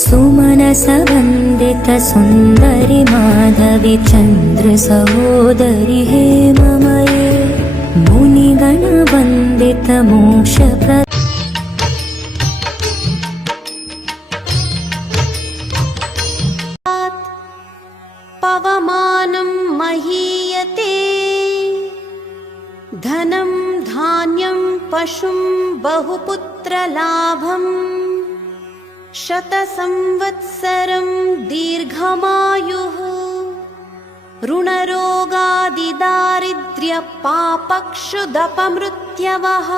सुमनसवन्दित सुन्दरि माधवि चन्द्र सहोदरि हे ममये मुनिगणवन्दित मोक्षप्र पवमानं महीयते। धनं धान्यं पशुं बहुपुत्रलाभम् शतसंवत्सरं दीर्घमायुः ऋणरोगादिदारिद्र्यपापक्षुदपमृत्यवः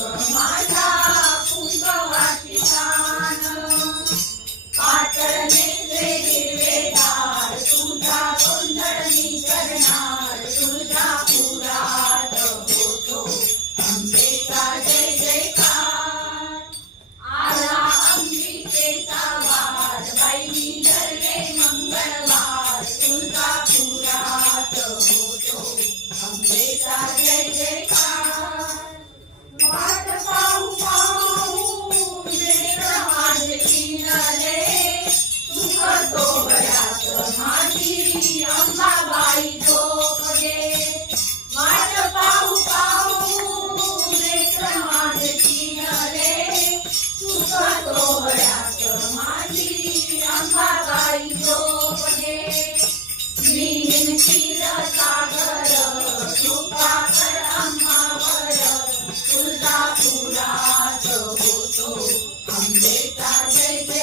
My Make that, make